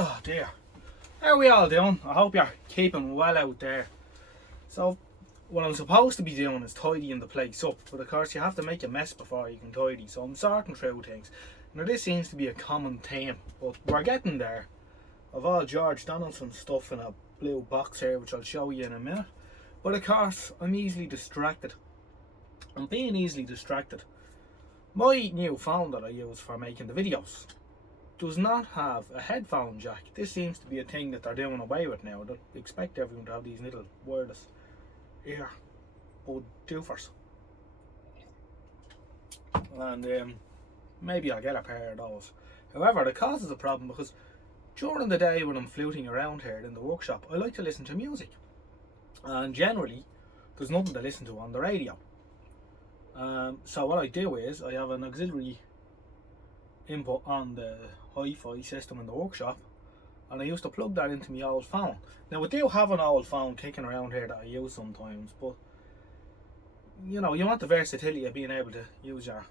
Oh dear. How are we all doing? I hope you're keeping well out there. So, what I'm supposed to be doing is tidying the place up, but of course you have to make a mess before you can tidy, so I'm sorting through things. Now this seems to be a common theme, but we're getting there. I've all George Donaldson stuff in a blue box here, which I'll show you in a minute. But of course, I'm easily distracted. I'm being easily distracted. My new phone that I use for making the videos does not have a headphone jack. This seems to be a thing that they're doing away with now. They expect everyone to have these little wireless ear bud doofers. And maybe I'll get a pair of those. However, it causes a problem because during the day when I'm fluting around here in the workshop, I like to listen to music. And generally, there's nothing to listen to on the radio. So what I do is, I have an auxiliary input on the hi-fi system in the workshop, and I used to plug that into my old phone. Now I do have an old phone kicking around here that I use sometimes, but you know, you want the versatility of being able to use I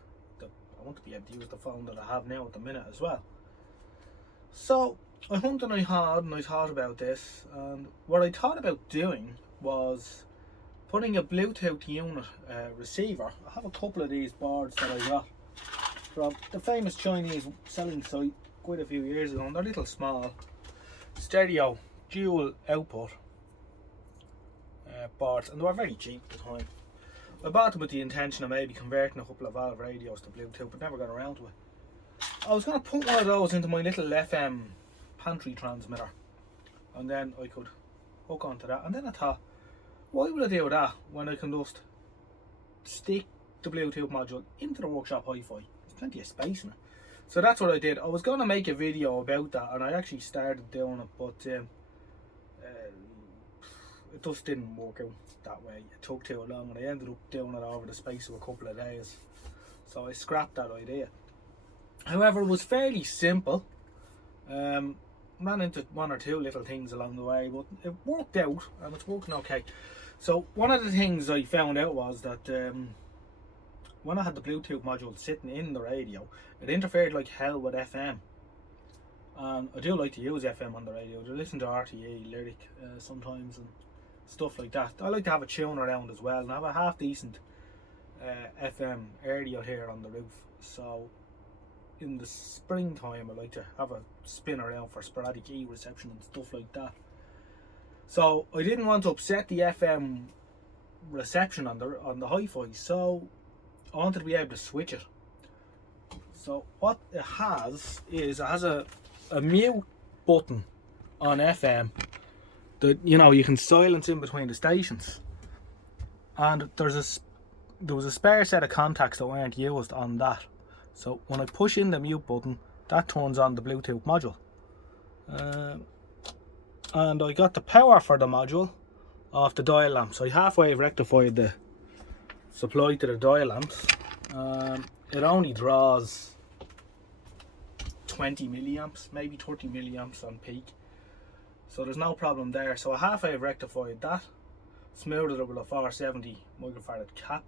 want to be able to use the phone that I have now at the minute as well. So I hummed and I hawed and I thought about this, and what I thought about doing was putting a Bluetooth unit receiver. I have a couple of these boards that I got from the famous Chinese selling site quite a few years ago, and they're little small stereo dual output boards, and they were very cheap at the time. I bought them with the intention of maybe converting a couple of valve radios to Bluetooth, but never got around to it. I was going to put one of those into my little FM pantry transmitter, and then I could hook onto that, and then I thought, why would I do that when I can just stick the Bluetooth module into the workshop hi-fi? There's plenty of space in it. So that's what I did. I was going to make a video about that, and I actually started doing it, but it just didn't work out that way. It took too long, and I ended up doing it over the space of a couple of days. So I scrapped that idea. However, it was fairly simple. Ran into one or two little things along the way, but it worked out, and it's working okay. So one of the things I found out was that when I had the Bluetooth module sitting in the radio, it interfered like hell with FM. And I do like to use FM on the radio. I listen to RTE, Lyric sometimes and stuff like that. I like to have a tune around as well, and I have a half decent FM area here on the roof. So in the springtime I like to have a spin around for sporadic E reception and stuff like that. So I didn't want to upset the FM reception on the hi-fi, so I wanted to be able to switch it. So what it has is, it has a mute button on FM that, you know, you can silence in between the stations, and there was a spare set of contacts that weren't used on that. So when I push in the mute button, that turns on the Bluetooth module. And I got the power for the module off the dial lamps. I halfway rectified the supply to the dial lamps. It only draws 20 milliamps, maybe 30 milliamps on peak. So there's no problem there. So I halfway rectified that, smoothed it with a 470 microfarad cap,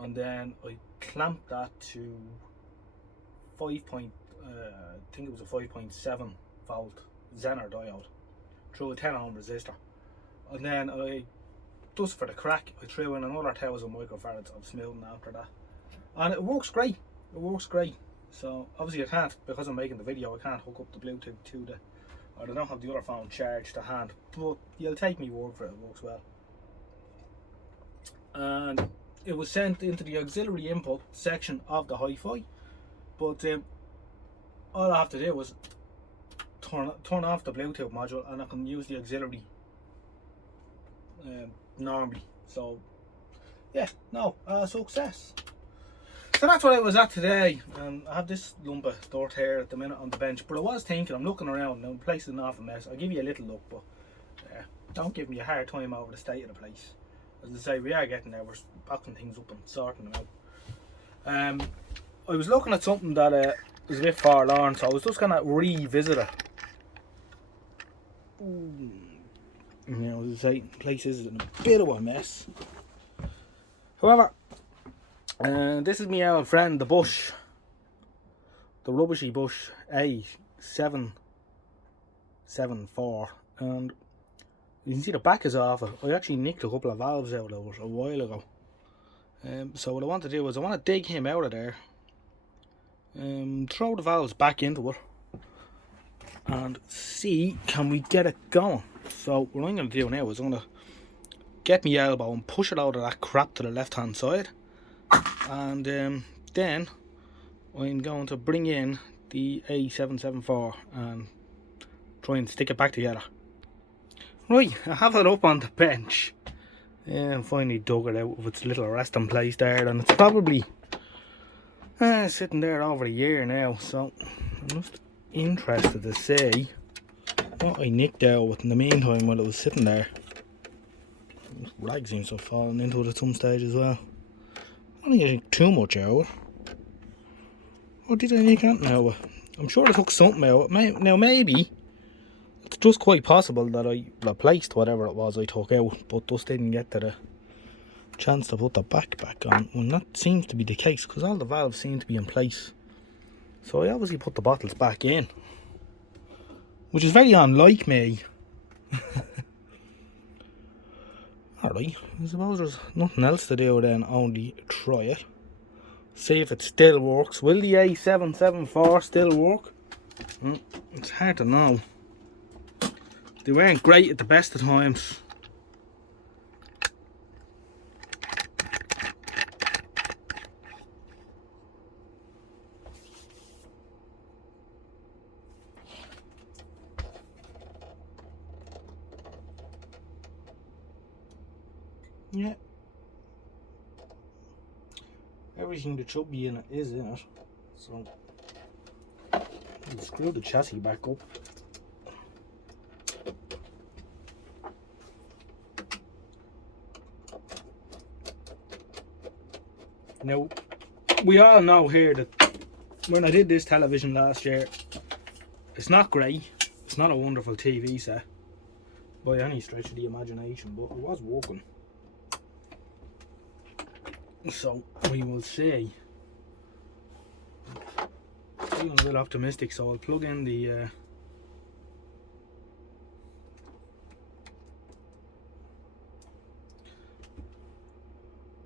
and then I clamped that to I think it was a 5.7 volt Zener diode through a 10 ohm resistor, and then I, just for the crack, I threw in another 1000 microfarads of smoothing after that, and it works great. It works great. So obviously I can't, because I'm making the video, I can't hook up the Bluetooth to the, or I don't have the other phone charged to hand, but you'll take me word for it, it works well. And it was sent into the auxiliary input section of the hi-fi, but all I have to do was turn off the Bluetooth module, and I can use the auxiliary normally. So yeah, no, success. So that's what I was at today. I have this lump of dirt here at the minute on the bench, but I was thinking, I'm looking around now, the place is not a mess. I'll give you a little look, but don't give me a hard time over the state of the place. As I say, we are getting there, we're packing things up and sorting them out. I was looking at something that is a bit forlorn, so I was just going to revisit it. You know, as I say, the place is in a bit of a mess. However, this is my old friend, the rubbishy Bush A774 A774, and you can see the back is off it. I actually nicked a couple of valves out of it a while ago. So what I want to do is I want to dig him out of there, throw the valves back into it, and see can we get it going. So what I'm going to do now is I'm going to get my elbow and push it out of that crap to the left hand side, and then I'm going to bring in the A774 and try and stick it back together. Right, I have it up on the bench and finally dug it out of its little resting place there, and it's probably sitting there over a year now, so I'm just interested to see what I nicked out with in the meantime while it was sitting there. Rag seems to have fallen into it at some stage as well. I don't think I took too much out of it. What did I nick out now? I'm sure I took something out. Now maybe it's just quite possible that I replaced whatever it was I took out, but just didn't get to the chance to put the back on. Well, that seems to be the case because all the valves seem to be in place. So I obviously put the bottles back in, which is very unlike me. Alright, I suppose there's nothing else to do then, only try it. See if it still works. Will the A774 still work? It's hard to know. They weren't great at the best of times. Yeah. Everything that should be in it is in it. So I'll screw the chassis back up. Now, we all know here that when I did this television last year, it's not great. It's not a wonderful TV set by any stretch of the imagination, but it was working. So we will see. I'm a little optimistic, so I'll plug in the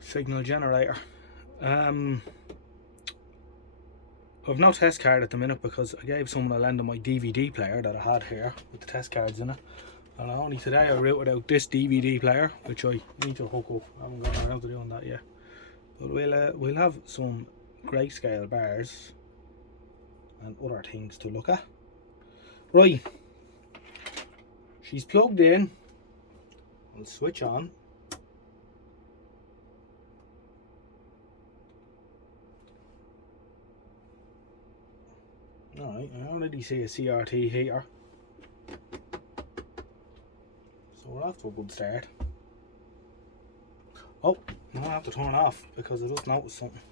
signal generator. I've no test card at the minute because I gave someone a lend of my DVD player that I had here with the test cards in it, and only today I routed out this DVD player, which I need to hook up. I haven't got around to doing that yet, but we'll have some grayscale bars and other things to look at. Right, she's plugged in. I'll switch on. Alright, I already see a CRT heater, so we're off to a good start. Oh, I'm gonna have to turn it off because I just noticed something.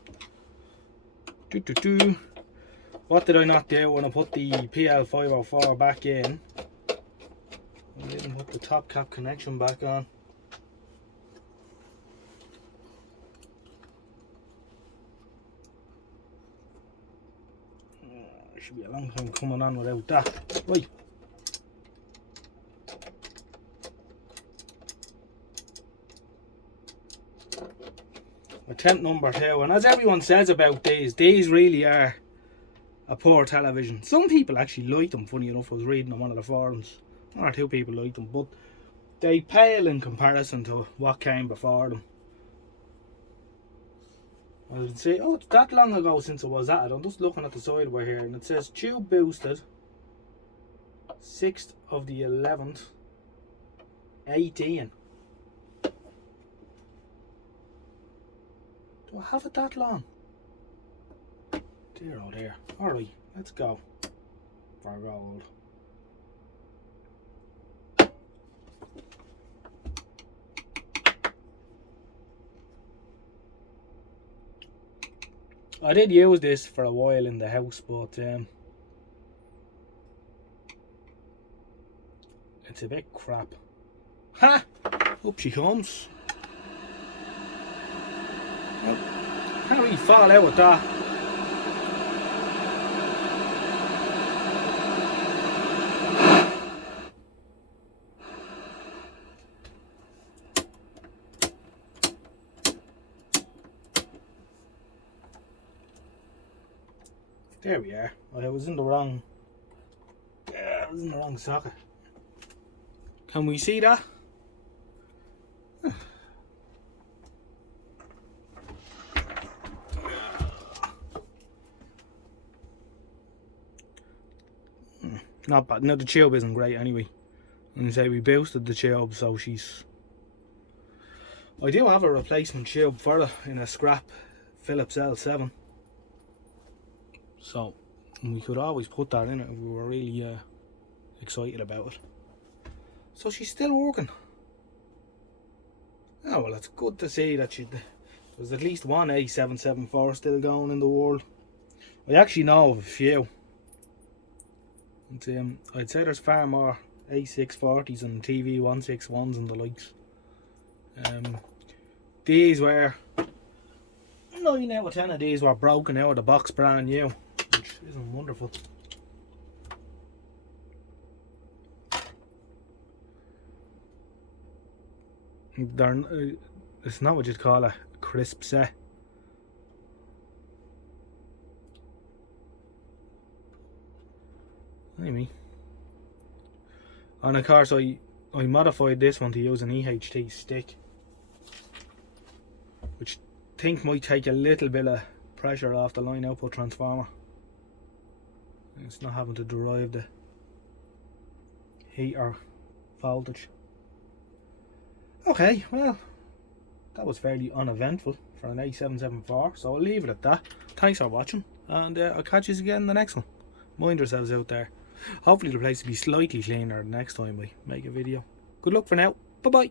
What did I not do when I put the PL504 back in? I didn't put the top cap connection back on. Should be a long time coming on without that. Right. Attempt number 2, and as everyone says about these really are a poor television. Some people actually like them, funny enough. I was reading on one of the forums. 1 or 2 people like them, but they pale in comparison to what came before them. I would say, oh, it's that long ago since I was at it. I'm just looking at the side over here, and it says tube boosted 6th of the 11th 18. Do I have it that long? Dear oh dear. Alright, let's go for gold. I did use this for a while in the house, but it's a bit crap. Ha! Up she comes. Well, how do we fall out with that? There we are. I was in the wrong. I was in the wrong socket. Can we see that? Not bad. No, the tube isn't great anyway. And say we boosted the tube, so she's. I do have a replacement tube for it in a scrap Phillips L7. So we could always put that in it if we were really excited about it. So she's still working. Oh well, it's good to see that there's at least one A774 still going in the world. I actually know of a few. And, I'd say there's far more A640s and TV 161s and the likes. These were 9 out of 10 of these were broken out of the box brand new, which isn't wonderful. They're, it's not what you'd call a crisp set. Maybe. And of course I modified this one to use an EHT stick, which I think might take a little bit of pressure off the line output transformer. It's not having to derive the heat or voltage. Okay, well, that was fairly uneventful for an A774, so I'll leave it at that. Thanks for watching, and I'll catch you again in the next one. Mind yourselves out there. Hopefully the place will be slightly cleaner next time I make a video. Good luck for now. Bye bye.